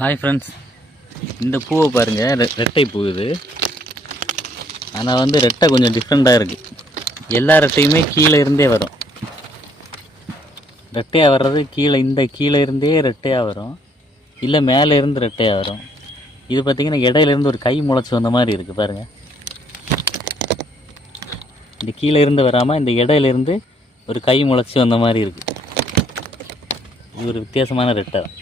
Hi friends, இந்த பூவை பாருங்கள். ரெட்டை பூ இது. ஆனால் வந்து ரெட்டை கொஞ்சம் டிஃப்ரெண்ட்டாக இருக்குது. எல்லா ரெட்டையுமே கீழே இருந்தே வரும். ரெட்டையாக வர்றது கீழே இருந்தே ரெட்டையாக வரும், இல்லை மேலே இருந்து ரெட்டையாக வரும். இது பார்த்திங்கன்னா இடையிலேருந்து ஒரு கை முளைச்சி வந்த மாதிரி இருக்குது பாருங்கள். இந்த கீழே இருந்து வராமல் இந்த இடையிலேருந்து ஒரு கை முளைச்சி வந்த மாதிரி இருக்குது. இது ஒரு வித்தியாசமான ரெட்டை தான்.